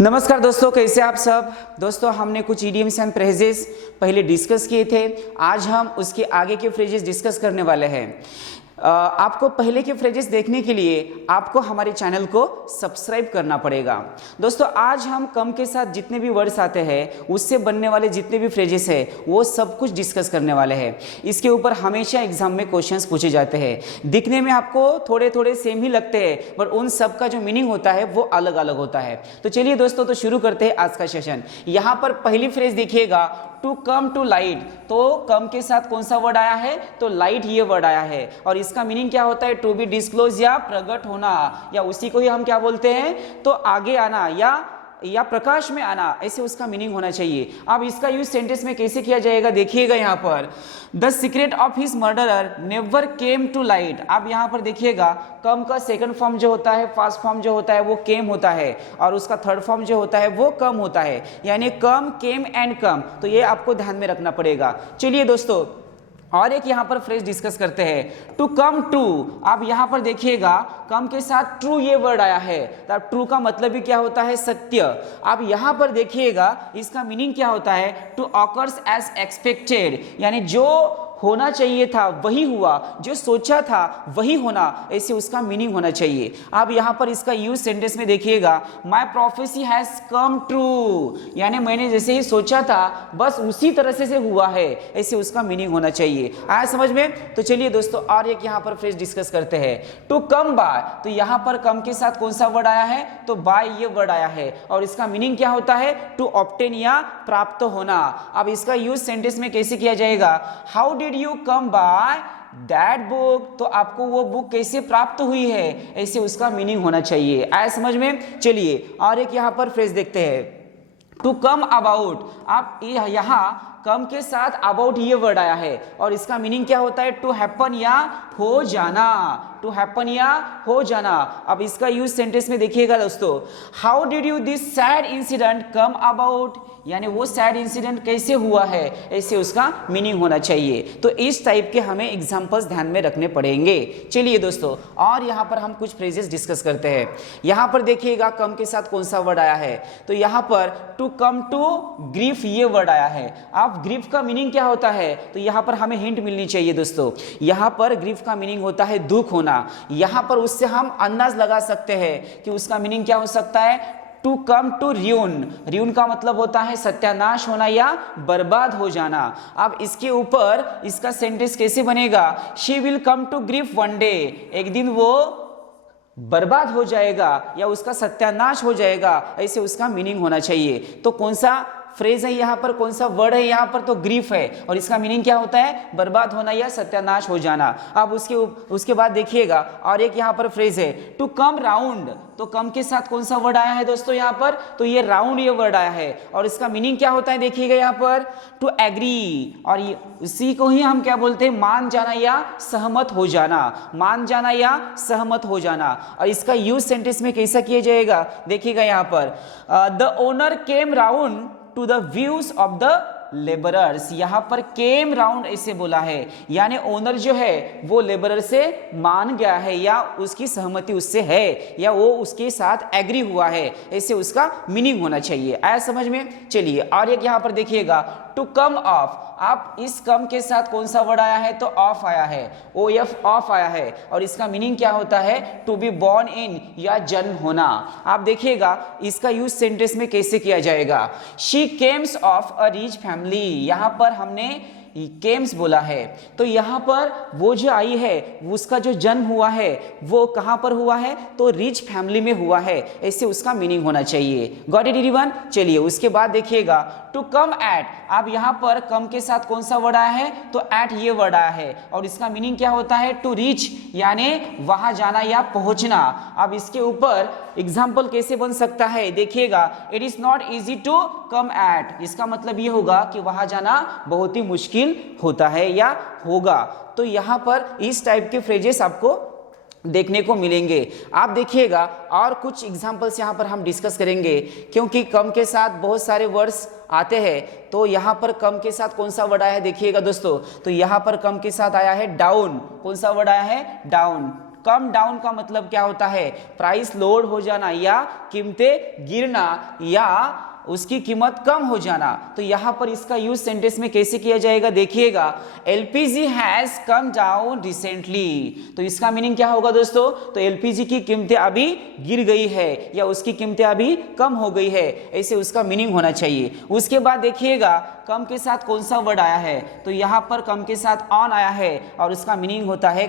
नमस्कार दोस्तों, कैसे आप सब। दोस्तों, हमने कुछ इडियम्स एंड फ्रेजेस पहले डिस्कस किए थे। आज हम उसके आगे के फ्रेजेस डिस्कस करने वाले हैं। आपको पहले के फ्रेजेस देखने के लिए आपको हमारे चैनल को सब्सक्राइब करना पड़ेगा। दोस्तों, आज हम कम के साथ जितने भी वर्ड्स आते हैं उससे बनने वाले जितने भी फ्रेजेस हैं वो सब कुछ डिस्कस करने वाले हैं। इसके ऊपर हमेशा एग्जाम में क्वेश्चंस पूछे जाते हैं। दिखने में आपको थोड़े थोड़े सेम ही लगते हैं, पर उन सब का जो मीनिंग होता है वो अलग अलग होता है। तो चलिए दोस्तों, तो शुरू करते हैं आज का सेशन। यहाँ पर पहली फ्रेज देखिएगा, टू कम टू लाइट। तो कम के साथ कौन सा वर्ड आया है? तो लाइट ये वर्ड आया है। और इसका मीनिंग क्या होता है? टू बी डिस्क्लोज या प्रकट होना, या उसी को ही हम क्या बोलते हैं? तो आगे आना या प्रकाश में आना, ऐसे उसका मीनिंग होना चाहिए। अब इसका यूज सेंटेंस में कैसे किया जाएगा देखिएगा। यहाँ पर the secret of his murderer never came to light. अब यहाँ पर देखिएगा, कम का सेकंड फॉर्म जो होता है, फर्स्ट फॉर्म जो होता है वो केम होता है, और उसका थर्ड फॉर्म जो होता है वो कम होता है, यानी कम, केम एंड कम। तो ये आपको ध्यान में रखना पड़ेगा। चलिए दोस्तों, और एक यहाँ पर फ्रेज डिस्कस करते हैं, टू कम टू। अब यहाँ पर देखिएगा, कम के साथ ट्रू ये वर्ड आया है। तब ट्रू का मतलब भी क्या होता है? सत्य। अब यहाँ पर देखिएगा, इसका मीनिंग क्या होता है? टू ऑकर्स एज एक्सपेक्टेड, यानी जो होना चाहिए था वही हुआ, जो सोचा था वही होना, ऐसे उसका मीनिंग होना चाहिए। अब यहाँ पर इसका यूज सेंटेंस में देखिएगा, माई प्रोफेसी हैज कम ट्रू, यानी मैंने जैसे ही सोचा था बस उसी तरह से हुआ है, ऐसे उसका मीनिंग होना चाहिए। आया समझ में? तो चलिए दोस्तों, और एक यहाँ पर फ्रेज डिस्कस करते हैं, टू कम बाय। तो यहाँ पर कम के साथ कौन सा वर्ड आया है? तो बाय ये वर्ड आया है, और इसका मीनिंग क्या होता है? टू ऑब्टेन या प्राप्त होना। अब इसका यूज सेंटेंस में कैसे किया जाएगा? How did you come by that book. तो आपको वो बुक कैसे प्राप्त हुई है, ऐसे उसका मीनिंग होना चाहिए। आया समझ में? चलिए, और एक यहाँ पर फ्रेज देखते हैं, टू कम अबाउट। आप यहाँ कम के साथ अबाउट ये वर्ड आया है, और इसका मीनिंग क्या होता है? टू हैपन या हो जाना, टू हैपन या हो जाना। अब इसका यूज सेंटेंस में देखिएगा दोस्तों, how did you this sad incident come about, यानी वो सैड इंसिडेंट कैसे हुआ है, ऐसे उसका मीनिंग होना चाहिए। तो इस टाइप के हमें एग्जांपल्स ध्यान में रखने पड़ेंगे। चलिए दोस्तों, और यहाँ पर हम कुछ फ्रेजेस डिस्कस करते हैं। यहाँ पर देखिएगा, कम के साथ कौन सा वर्ड आया है? तो यहाँ पर टू कम टू ग्रीफ ये वर्ड आया है। अब ग्रीफ का मीनिंग क्या होता है? तो यहाँ पर हमें हिंट मिलनी चाहिए दोस्तों। यहाँ पर ग्रीफ का मीनिंग होता है दुख होना। यहाँ पर उससे हम अंदाज लगा सकते हैं कि उसका मीनिंग क्या हो सकता है? To come to ruin. Ruin का मतलब होता है सत्यानाश होना या बर्बाद हो जाना। अब इसके ऊपर इसका सेंटेंस कैसे बनेगा? She will come to grief one day. एक दिन वो बर्बाद हो जाएगा या उसका सत्यानाश हो जाएगा, ऐसे उसका मीनिंग होना चाहिए। तो कौन सा फ्रेज है यहाँ पर, कौन सा वर्ड है यहाँ पर? तो ग्रीफ है, और इसका मीनिंग क्या होता है? बर्बाद होना या सत्यानाश हो जाना। अब उसके बाद देखिएगा, और एक यहाँ पर फ्रेज है, टू कम राउंड। तो कम के साथ कौन सा वर्ड आया है दोस्तों यहाँ पर? तो ये राउंड ये वर्ड आया है, और इसका मीनिंग क्या होता है देखिएगा यहाँ पर? टू एग्री, और उसी को ही हम क्या बोलते हैं? मान जाना या सहमत हो जाना, मान जाना या सहमत हो जाना। और इसका यूज सेंटेंस में कैसा किया जाएगा देखिएगा यहाँ पर, the owner came round to the views of the labourers. यहाँ पर केम राउंड ऐसे बोला है, यानी ओनर जो है वो लेबरर से मान गया है, या उसकी सहमति उससे है, या वो उसके साथ एग्री हुआ है, ऐसे उसका मीनिंग होना चाहिए। आया समझ में? चलिए, और एक यहाँ पर देखिएगा, टू कम ऑफ। आप इस कम के साथ कौन सा वर्ड आया है? तो ऑफ आया है, ओ एफ ऑफ आया है, और इसका मीनिंग क्या होता है? टू बी बॉर्न इन, या जन्म होना। आप देखिएगा, इसका यूज सेंटेंस में कैसे किया जाएगा? She Kemps of a rich family. यहाँ पर हमने केम्स बोला है, तो यहाँ पर वो जो आई है उसका जो जन्म हुआ है वो कहाँ पर हुआ है? तो रिच फैमिली में हुआ है, ऐसे उसका मीनिंग होना चाहिए। Got it everyone? चलिए, उसके बाद देखिएगा, टू कम एट। अब यहाँ पर कम के साथ कौन सा वर्ड आया है? तो एट ये वर्ड आया है, और इसका मीनिंग क्या होता है? टू रीच, यानी वहां जाना या पहुंचना। अब इसके ऊपर एग्जाम्पल कैसे बन सकता है देखिएगा, it is not easy to come at. इसका मतलब ये होगा कि वहां जाना बहुत ही मुश्किल होता है या होगा। तो यहाँ पर इस टाइप के फ्रेजेस आपको देखने को मिलेंगे। आप देखिएगा, और कुछ एग्जांपल्स यहाँ पर हम डिस्कस करेंगे, क्योंकि कम के साथ बहुत सारे वर्ड्स आते हैं। तो यहाँ पर कम के साथ कौन सा वर्ड आया है देखिएगा दोस्तों, तो यहाँ पर कम के साथ आया है डाउन। कौन सा वर्ड आया है? डाउन। कम डाउन का मतलब क्या होता है? प्राइस लोड हो जाना या कीमतें गिरना या उसकी कीमत कम हो जाना। तो यहां पर इसका यूज सेंटेंस में कैसे किया जाएगा देखिएगा, LPG has come down recently. तो इसका मीनिंग क्या होगा दोस्तों? तो एलपीजी की कीमतें अभी गिर गई है या उसकी कीमतें अभी कम हो गई है, ऐसे उसका मीनिंग होना चाहिए। उसके बाद देखिएगा कम के साथ कौन सा वर्ड आया है? तो यहाँ पर कम के साथ ऑन आया है और उसका मीनिंग होता है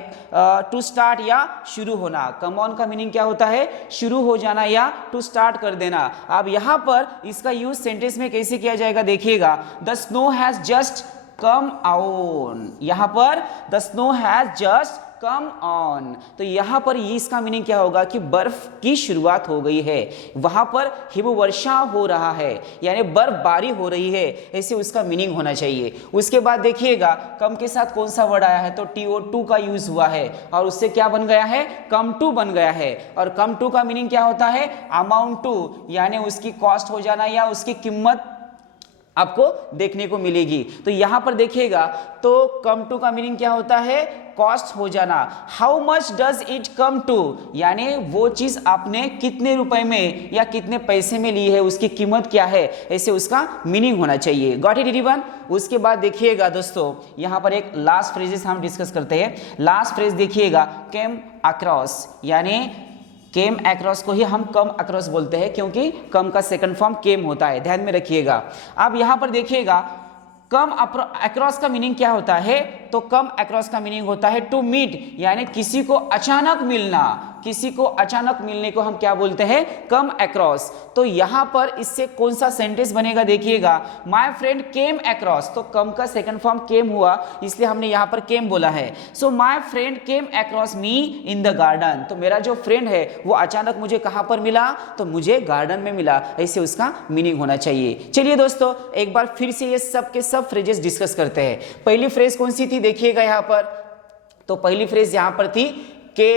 टू स्टार्ट या शुरू होना। कम ऑन का मीनिंग क्या होता है? शुरू हो जाना या टू स्टार्ट कर देना। अब यहाँ पर इसका यूज सेंटेंस में कैसे किया जाएगा देखिएगा, the snow has just come on. यहाँ पर the snow has just come on, तो यहां पर ये इसका मीनिंग क्या होगा कि बर्फ की शुरुआत हो गई है, वहां पर हिमवर्षा हो रहा है यानी बर्फबारी हो रही है, ऐसे उसका मीनिंग होना चाहिए। उसके बाद देखिएगा कम के साथ कौन सा वर्ड आया है? तो TO2 का यूज हुआ है और उससे क्या बन गया है? कम टू बन गया है। और कम टू का मीनिंग क्या होता है? अमाउंट टू, यानी उसकी कॉस्ट हो जाना या उसकी कीमत आपको देखने को मिलेगी। तो यहां पर देखिएगा तो कम टू का मीनिंग क्या होता है? कॉस्ट हो जाना। How much does it come to, यानी वो चीज आपने कितने रुपए में या कितने पैसे में ली है, उसकी कीमत क्या है, ऐसे उसका मीनिंग होना चाहिए। Got it everyone? उसके बाद देखिएगा दोस्तों यहां पर एक लास्ट फ्रेजेस हम डिस्कस करते हैं। लास्ट फ्रेज देखिएगा, केम अक्रॉस, यानी केम अक्रॉस को ही हम कम अक्रॉस बोलते हैं क्योंकि कम का सेकंड फॉर्म केम होता है, ध्यान में रखिएगा। अब यहां पर देखिएगा कम अक्रॉस का मीनिंग क्या होता है? तो कम अक्रॉस का मीनिंग होता है टू मीट, यानी किसी को अचानक मिलना। किसी को अचानक मिलने को हम क्या बोलते हैं? Come across. तो यहां पर इससे कौन सा सेंटेंस बनेगा देखिएगा, माय फ्रेंड केम अक्रॉस। तो कम का सेकंड फॉर्म केम हुआ, इसलिए हमने यहां पर केम बोला है। So my friend came across me in the garden. तो मेरा जो फ्रेंड है वो अचानक मुझे कहां पर मिला? तो मुझे गार्डन में मिला, ऐसे उसका मीनिंग होना चाहिए। चलिए दोस्तों एक बार फिर से ये सब के सब फ्रेजेस डिस्कस करते हैं। पहली फ्रेज कौन सी थी देखिएगा यहां पर, तो पहली फ्रेज यहां पर थी के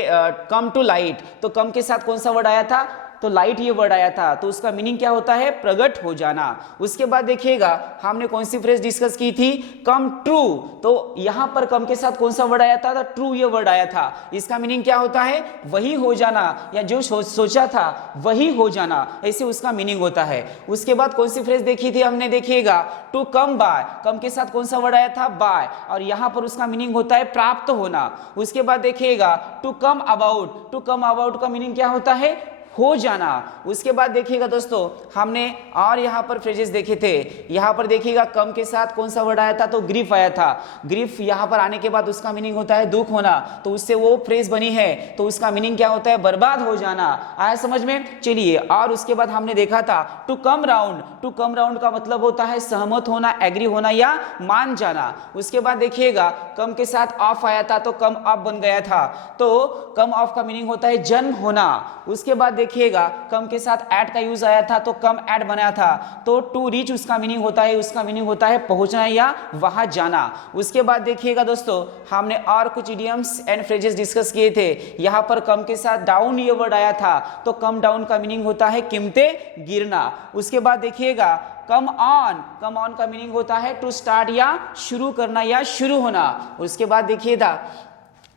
कम टू लाइट। तो कम के साथ कौन सा वर्ड आया था? तो लाइट ये वर्ड आया था, तो उसका मीनिंग क्या होता है? प्रकट हो जाना। उसके बाद देखिएगा हमने कौन सी फ्रेज डिस्कस की थी? Come true. तो यहां पर कम के साथ कौन सा वर्ड आया था? तो ट्रू ये वर्ड आया था। इसका मीनिंग क्या होता है? वही हो जाना या जो सोचा था वही हो जाना, ऐसे उसका मीनिंग होता है। उसके बाद कौन सी फ्रेज देखी थी हमने देखिएगा, टू कम बाय। कम के साथ कौन सा वर्ड आया था? बाय, और यहां पर उसका मीनिंग होता है प्राप्त होना। उसके बाद देखिएगा to come about. To come about का मीनिंग क्या होता है? हो जाना। उसके बाद देखिएगा दोस्तों हमने और यहां पर फ्रेजेस देखे थे। यहां पर देखिएगा कम के साथ कौन सा वर्ड आया था? तो ग्रीफ आया था। ग्रीफ यहां पर आने के बाद उसका मीनिंग होता है दुख होना, तो उससे वो फ्रेज बनी है, तो उसका मीनिंग क्या होता है? बर्बाद हो जाना। आया समझ में? चलिए, और उसके बाद हमने देखा था to come round. To come round का मतलब होता है सहमत होना, एग्री होना या मान जाना। उसके बाद देखिएगा कम के साथ ऑफ आया था, तो कम ऑफ बन गया था, तो कम ऑफ का मीनिंग होता है जन्म होना। उसके बाद देखिएगा कम के साथ एट का यूज आया था, तो कम एट बनाया था, तो टू रीच उसका मीनिंग होता है, उसका मीनिंग होता है पहुंचना या वहां जाना। उसके बाद देखिएगा दोस्तों हमने और कुछ इडियम्स एंड फ्रेजेस डिस्कस किए थे। यहां पर कम के साथ डाउन ये वर्ड आया था, तो कम डाउन का मीनिंग होता है कीमतें गिरना। उसके बाद देखिएगा कम ऑन। कम ऑन का मीनिंग होता है टू स्टार्ट या शुरू करना या शुरू होना। उसके बाद देखिएगा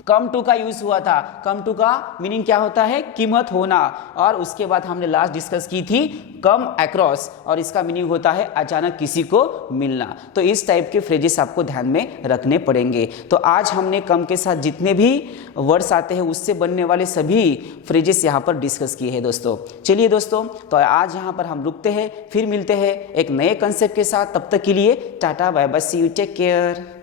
कम टू का यूज हुआ था। कम टू का मीनिंग क्या होता है? कीमत होना। और उसके बाद हमने लास्ट डिस्कस की थी कम अक्रॉस, और इसका मीनिंग होता है अचानक किसी को मिलना। तो इस टाइप के फ्रेजेस आपको ध्यान में रखने पड़ेंगे। तो आज हमने कम के साथ जितने भी वर्ड्स आते हैं उससे बनने वाले सभी फ्रेजेस यहाँ पर डिस्कस किए हैं दोस्तों। चलिए दोस्तों, तो आज यहाँ पर हम रुकते हैं, फिर मिलते हैं एक नए कंसेप्ट के साथ। तब तक के लिए tata bye bye, see you, take care.